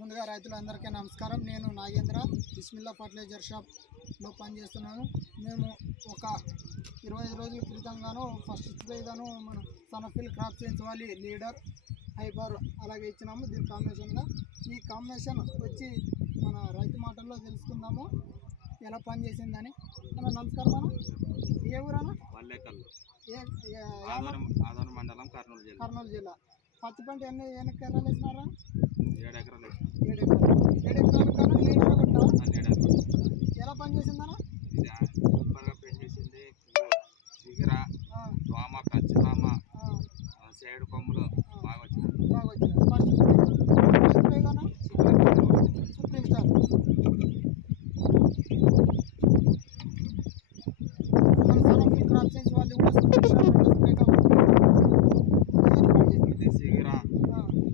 ముందుగా రైతులందరికీ నమస్కారం. నేను నాగేంద్ర బిస్మిల్లా ఫర్టిలైజర్ షాప్లో పనిచేస్తున్నాను. మేము ఒక 25 రోజుల క్రితంగాను ఫస్ట్ స్ప్రేగాను మన సనఫిల్ క్రాప్ సైన్స్ వాళ్ళ లీడర్ హైపర్ అలాగే ఇచ్చినాము. దీని కాంబినేషన్గా ఈ కాంబినేషన్ వచ్చి మన రైతు మాటల్లో తెలుసుకుందాము ఎలా పనిచేసిందని. నమస్కారం అన్న, ఏ ఊరన్నా? మండలం కర్నూలు జిల్లా. పత్తి పంట ఎన్ని ఎకరాలు వేసినారా? 7 ఎకరాలు. 7 ఎకరాలు లీడర్ కొట్టినా ఎలా పనిచేసిందన్నా? సూపర్గా పనిచేసింది. చిగుర, దోమ, పచ్చి దోమ, సైడ్ కొమ్ములు బాగా వచ్చినాయి. ఫస్ట్ స్ప్రేగానా సుప్రీం స్టార్. మన సనఫిల్ క్రాప్ సైన్స్ వాళ్ళు కూడా సుప్రీం స్టార్ స్ప్రేగా ఇది చిగుర,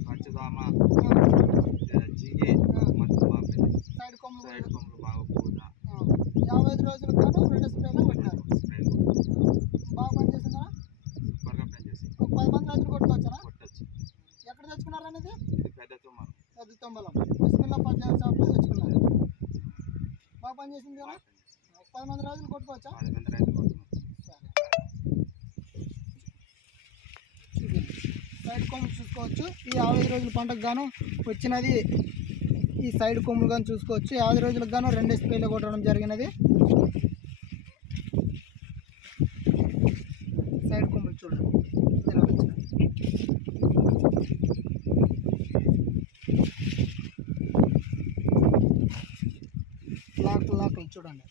పచ్చి దోమ, జిగి సైడ్ కొమ్ములు బాగా పూత. 55 రోజులకు గాను 2 స్ప్రేలు కొట్టినారు. బాగా పనిచేసిందా? సూపర్గా పనిచేసింది. ఒక 10 మంది రైతులు కొట్టుకోవచ్చా? కొట్టచ్చు. ఎక్కడ తెచ్చుకున్నారు అనేది? ఇది పెద్ద తుమ్మలం బిస్మిల్లా ఫర్టిలైజర్ షాప్లో తెచ్చుకున్నారు. బాగా పనిచేసింది కదా? 10 మంది రైతులు కొట్టుకోవచ్చా? 10 మంది రైతులు కొట్టుకోవచ్చు. సైడ్ కొమ్ములు చూసుకోవచ్చు. ఈ 50 రోజుల పంటకు గాను వచ్చినది ఈ సైడ్ కొమ్ములు కానీ చూసుకోవచ్చు. 50 రోజులకు గాను 2 స్ప్రేలు కొట్టడం జరిగినది. సైడ్ కొమ్ములు చూడండి ఎలా వచ్చినాయి. లాకులు చూడండి.